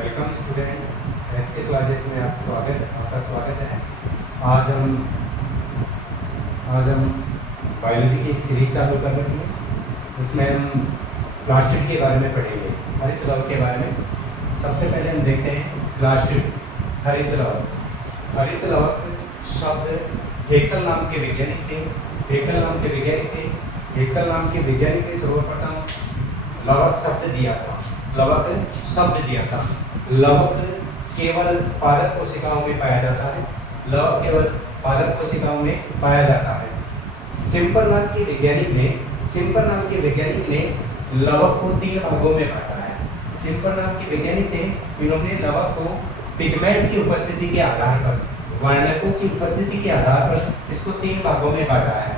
Welcome student, S के classes में आपका स्वागत है। आज हम बायोलॉजी की एक सीरीज चालू कर रहे हैं। उसमें हम प्लास्टिड के बारे में पढ़ेंगे, हरित लवक के बारे में। सबसे पहले हम देखते हैं प्लास्टिड, हरित लवक। हरित लवक शब्द हेकल नाम के वैज्ञानिक थे। हेकल नाम के वैज्ञानिक ने सर्वप्रथम लवक शब्द दिया था। लवक केवल पादप कोशिकाओं में पाया जाता है। सिम्पर नाम के वैज्ञानिक ने लवक को 3 भागों में बांटा है। सिम्पर नाम के वैज्ञानिक ने इन्होंने लवक को पिगमेंट की उपस्थिति के आधार पर, वर्णकों की उपस्थिति के आधार पर इसको 3 भागों में बांटा है।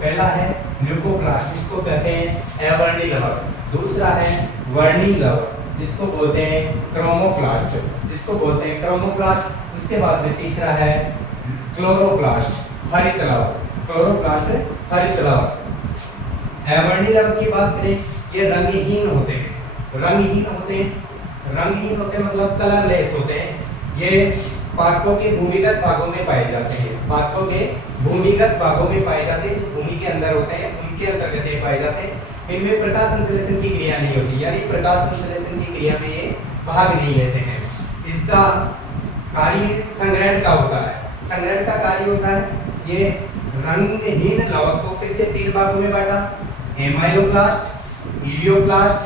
पहला है ल्यूकोप्लास्ट, इसको कहते हैं अवर्णी लवक। दूसरा है वर्णी लवक, जिसको बोलते हैं क्रोमोप्लास्ट। उसके बाद में तीसरा है क्लोरोप्लास्ट, हरित लवक। अवर्णी लवक की बात करें, ये रंगहीन होते हैं मतलब कलरलेस होते हैं। ये पादपों के भूमिगत भागों में पाए जाते हैं। जो भूमि के अंदर होते हैं उनके अंतर्गत ये पाए जाते हैं। इनमें प्रकाश संश्लेषण की क्रिया नहीं होती, यानी प्रकाश संश्लेषण की क्रिया में ये भाग नहीं लेते हैं। इसका कार्य संग्रहण का होता है। ये रंगहीन लवक को फिर से 3 भागों में बांटा, एमाइलोप्लास्ट, इलियोप्लास्ट।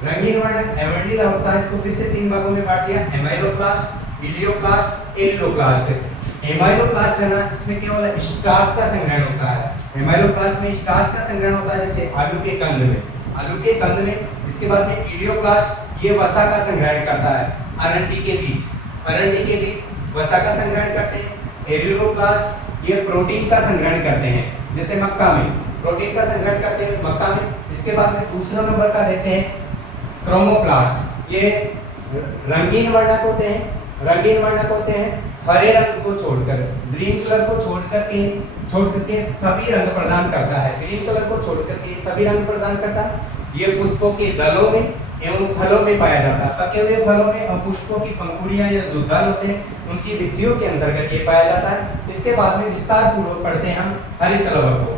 रंगीन वर्णक अवर्णी लवक होता है, इसको फिर से 3 भागों में बांट दिया, एमाइलोप्लास्ट, इलियोप्लास्ट, एलिलोप्लास्ट। एमाइलोप्लास्ट है ना, इसमें केवल स्टार्च का संग्रहण होता है। एमाइलोप्लास्ट में स्टार्च का संग्रहण होता है, जैसे आलू के कंद में। इसके बाद में इलियोप्लास्ट, ये वसा का संग्रहण करता है। अरंडी के बीज वसा का संग्रहण करते हैं। एलिलोप्लास्ट, ये प्रोटीन का संग्रहण करते हैं, जैसे मक्का में प्रोटीन का संग्रहण करते हैं मक्का में। इसके बाद में दूसरा नंबर का देते हैं क्रोमोप्लास्ट। ये रंगीन वर्णक होते हैं। हरे रंग को छोड़कर, ग्रीन कलर को छोड़ करके सभी रंग प्रदान करता है। ये पुष्पों के दलों में एवं फलों में पाया जाता है। पके हुए फलों में और पुष्पों की पंखुड़ियां या जो दल होते हैं उनकी विधियों के अंतर्गत ये पाया जाता है। इसके बाद में विस्तार पूर्वक पढ़ते हैं हम हरित लवक को,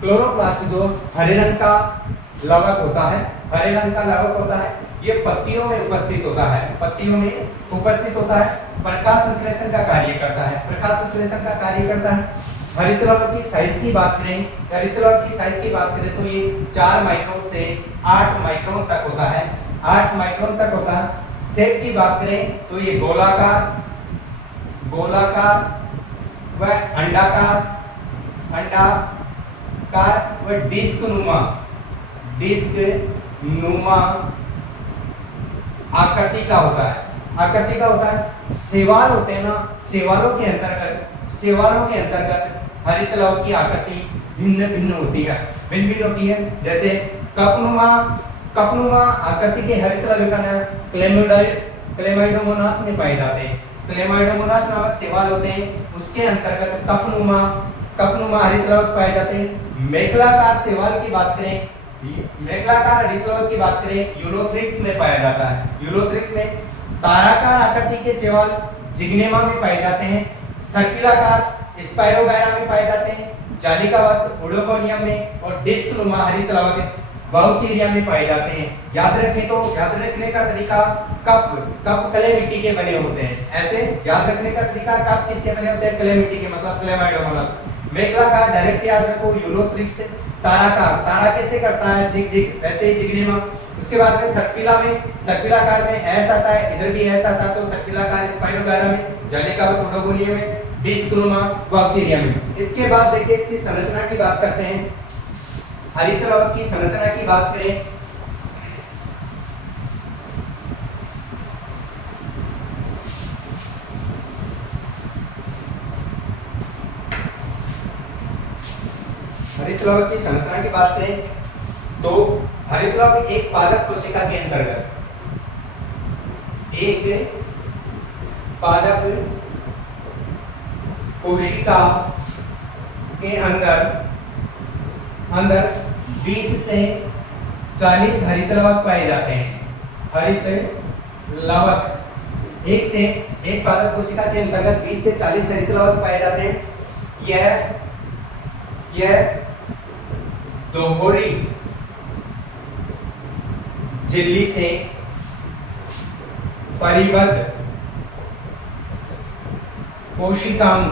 क्लोरोप्लास्ट जो हरे रंग का लवक होता है। ये पत्तियों में उपस्थित होता है। प्रकाश संश्लेषण का कार्य करता है। हरित लवक की साइज की बात करें तो ये 4 माइक्रोन से 8 माइक्रोन तक होता है। शेप की बात करें तो ये गोलाकार व अंडाकार व डिस्क नुमा आकृति का होता है। सेवाल होते हैं ना, सेवालों के अंतर्गत हरित लवक की आकृति भिन्न होती है। जैसे कपनुमा आकृति के हरित लवक का नाम क्लेमाइडोमोनास में पाए जाते हैं। क्लेमाइडोमोनास नामक सेवाल होते हैं, उसके अंतर्गत कपनुमा हरित लवक पाए जाते हैं। मेखलाकार सेवाल की बात करें, मेखलाकार हरित लवक की बात करें, यूलोथ्रिक्स में पाया जाता है। यूलोथ्रिक्स में ताराकार आकृति के सेवाल जिग्नेमा में पाए जाते हैं। सर्पिलाकार स्पाइरोगायरा में पाए जाते हैं। जालिकावत ओडोगोनियम में और डिस्क नुमा हरित लवक बाउचीरिया में पाए जाते हैं। याद रखने का तरीका, कप क्ले मिट्टी के बने होते हैं। ऐसे याद रखने का तरीका, कप किसके बने होते हैं? क्ले मिट्टी के, मतलब क्लेमाइडोमोनास। मेखलाकार डायरेक्ट याद रखो, यूलोथ्रिक्स। तारा कैसे करता है? झिग, वैसे ही जिग्नेमा। उसके बाद में सर्पिलाकार में एस आता है, इधर भी एस आता है, तो सर्पिलाकार स्पाइरोगायरा में, जालिकावत ओडोगोनियम में, डिस्क नुमा बाउचीरिया में। इसके बाद देखिए इसकी संरचना की बात करते हैं। हरित लवक की संरचना की बात करें, तो हरित लवक एक पादप कोशिका के अंतर्गत, कोशिका के अंदर 20 से 40 हरित लवक पाए जाते हैं। हरित लवक एक पादप कोशिका के अंतर्गत 20 से 40 हरित लवक पाए जाते हैं। यह दोहरी झिल्ली से परिबद्ध कोशिकांग,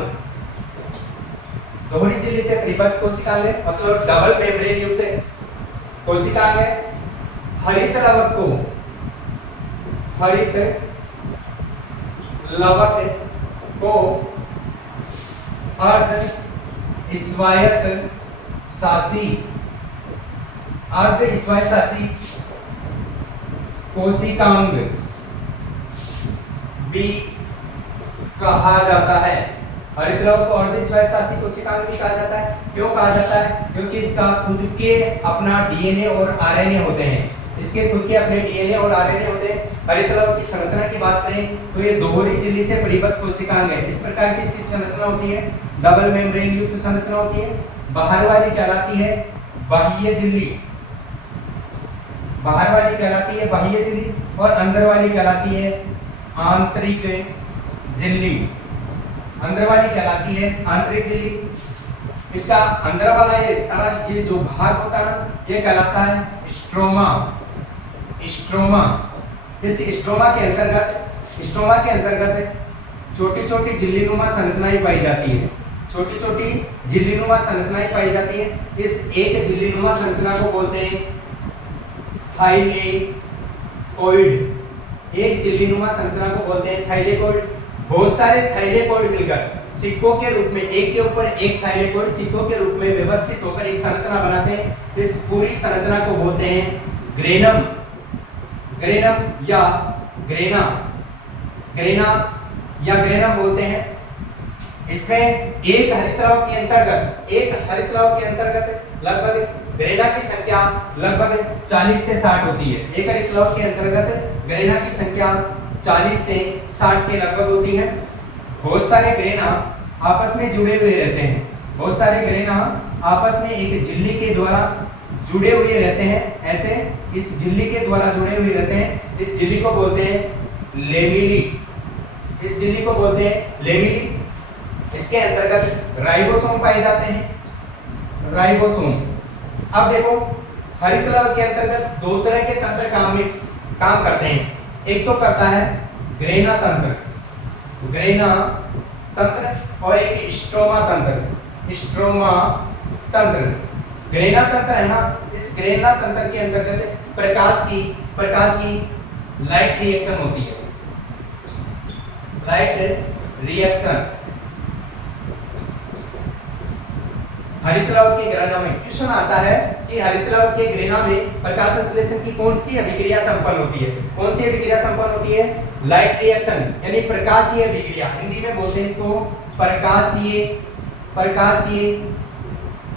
दोहरी झिल्ली से परिबद्ध कोशिकांग है, मतलब डबल मेम्ब्रेन युक्त कोशिकांग है। हरित लवक को अर्ध स्वायत्त शासी कोशिकांग भी कहा जाता है। हरित लवक को अर्धस्वायत्त कोशिकांग भी कहा जाता है। क्यों कहा जाता है? क्योंकि इसका खुद के अपना डीएनए और आरएनए होते हैं। इसके खुद के अपने डीएनए और आरएनए होते हैं। हरित लवक की संरचना की बात करें तो ये दोहरी झिल्ली से परिबद्ध कोशिकांग है। इस प्रकार की इसकी संरचना होती है, डबल मेम्ब्रेन युक्त संरचना होती है। बाहर वाली कहलाती है बाह्य झिल्ली, बाहर वाली कहलाती है बाह्य झिल्ली और अंदर वाली कहलाती है आंतरिक झिल्ली। अंदर वाली कहलाती है आंतरिक झिल्ली। इसका अंदर वाला ये जो भाग होता है ना, ये कहलाता है स्ट्रोमा। इस स्ट्रोमा के अंतर्गत छोटी छोटी झिल्लीनुमा संरचनाएं पाई जाती है। छोटी छोटी झिल्लीनुमा संरचनाएं पाई जाती है। इस एक झिल्लीनुमा संरचना को बोलते हैं थाइलेकोइड। एक झिल्लीनुमा संरचना को बोलते हैं थाइलेकोइड। बहुत सारे थाइलेकोइड मिलकर सिक्कों के रूप में, एक के ऊपर एक थाइलेकोइड सिक्कों के रूप में व्यवस्थित होकर एक संरचना बनाते हैं। इस पूरी संरचना को बोलते हैं ग्रेनम या ग्रेनम बोलते हैं। इसमें एक हरित लवक के अंतर्गत लगभग ग्रेना की संख्या लगभग 40 से 60 होती है। एक हरित लवक के अंतर्गत ग्रेना की संख्या 40 से 60 के लगभग होती है। बहुत सारे ग्रेना आपस में जुड़े हुए रहते हैं। बहुत सारे ग्रेना आपस में एक झिल्ली के द्वारा जुड़े हुए रहते हैं। ऐसे इस झिल्ली के द्वारा जुड़े हुए रहते हैं। इस झिल्ली को बोलते हैं लेमिली। इसके अंतर्गत राइबोसोम पाए जाते हैं। राइबोसोम। अब देखो, हरित लवक के अंतर्गत दो तरह के तंत्र काम करते हैं। एक तो करता है ग्रेना तंत्र और एक स्ट्रोमा तंत्र। ग्रेना तंत्र है ना, इस ग्रेना तंत्र के अंतर्गत प्रकाश की लाइट रिएक्शन होती है। हरित लवक के ग्रेना में क्वेश्चन आता है कि हरित लवक के ग्रेना में प्रकाश संश्लेषण की कौन सी अभिक्रिया संपन्न होती है? लाइट रिएक्शन, यानी प्रकाशीय अभिक्रिया। हिंदी में बोलते हैं इसको प्रकाशीय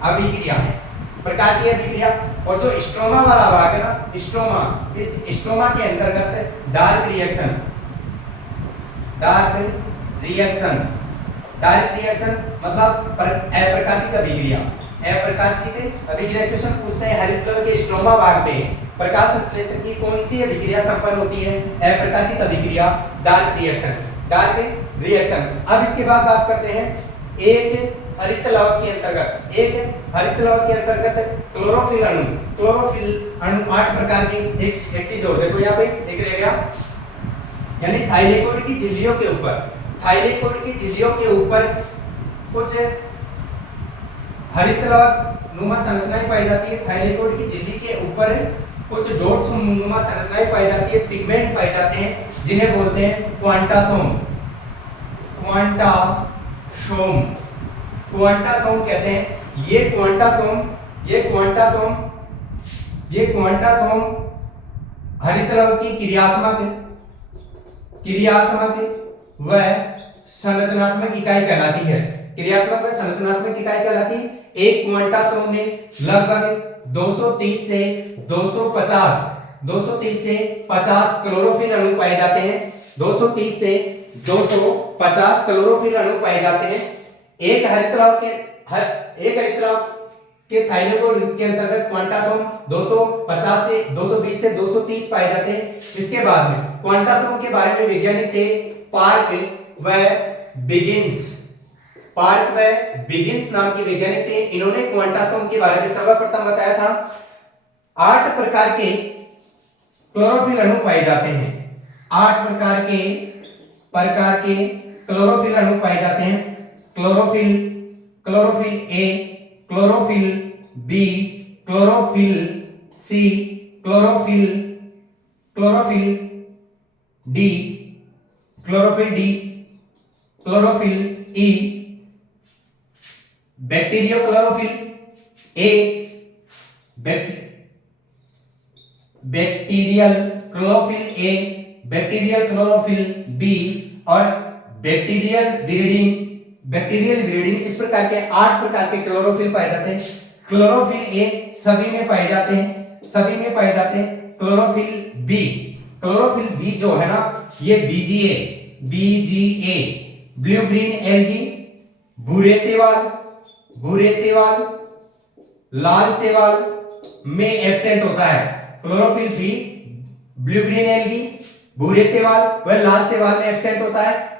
अभिक्रिया है। प्रकाशीय अभिक्रिया। और जो स्ट्रोमा वाला भाग है ना, इस स्ट्रोमा के अंतर्गत डार्क रिएक्शन मतलब अप्रकाशित अभिक्रिया। क्वेश्चन पूछते हैं हरित लवक के स्ट्रोमा भाग में प्रकाश संश्लेषण की कौन सी अभिक्रिया संपन्न होती है? अप्रकाशित अभिक्रिया, डार्क रिएक्शन। अब इसके बाद बात करते हैं एक हरित लवक के अंतर्गत क्लोरोफिल अणु 8 प्रकार के। एक चीज और देखो, यहाँ पे एक रह गया, यानी थाइलेकोइड की झिल्लियों के ऊपर कुछ हरित लवक नुमा संरचनाएं पाई जाती है। थाइलेकोइड की झिल्ली के ऊपर कुछ डॉट्स नुमा संरचनाएं पाई जाती है, पिगमेंट पाए जाते हैं, जिन्हें बोलते हैं क्वांटासोम कहते हैं। ये क्वांटासोम हरित लवक की क्रियात्मक व संरचनात्मक इकाई कहलाती है। एक क्वांटासोम में लगभग 230 से 250 क्लोरोफिल अणु पाए जाते हैं। 230 से 250 क्लोरोफिल अणु पाए जाते हैं। एक हर एक हरित लवक के थाइलेकोइड के अंतर्गत क्वांटासोम 250 से 220 से 230 पाए जाते हैं। इसके बाद में क्वांटासोम के बारे में वैज्ञानिक थे पार्क व बिगिंस। पार्क व बिगिंस नाम के वैज्ञानिक थे। इन्होंने क्वांटासोम के बारे में सर्वप्रथम बताया था। 8 प्रकार के क्लोरोफिल अणु पाए जाते हैं। 8 प्रकार के क्लोरोफिल अणु पाए जाते हैं। Chlorophyll, chlorophyll A, chlorophyll B, chlorophyll C, chlorophyll D, chlorophyll E, bacterio chlorophyll A, bacterial chlorophyll A, bacterial chlorophyll B और बैक्टीरियल विरिडिंग। इस प्रकार के 8 प्रकार के क्लोरोफिल पाए जाते हैं। क्लोरोफिल ए सभी में पाए जाते हैं। क्लोरोफिल बी जो है ना, ये बीजीए ब्लू ग्रीन एल्गी, भूरे सेवाल, लाल सेवाल में एब्सेंट होता है। Chlorophyll B blue green algae, भूरे सेवाल व लाल सेवाल में एब्सेंट होता है।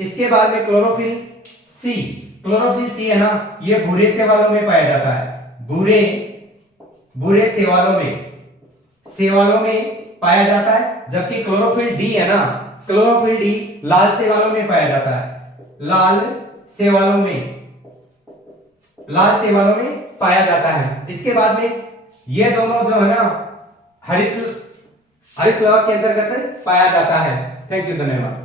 इसके बाद में क्लोरोफिल सी है ना, ये भूरे सेवालों में पाया जाता है। भूरे सेवालों में पाया जाता है। जबकि क्लोरोफिल डी है ना, क्लोरोफिल डी लाल सेवालों में पाया जाता है। लाल सेवालों में पाया जाता है। इसके बाद में ये दोनों जो है ना हरित लवक के अंतर्गत पाया जाता है। थैंक यू, धन्यवाद।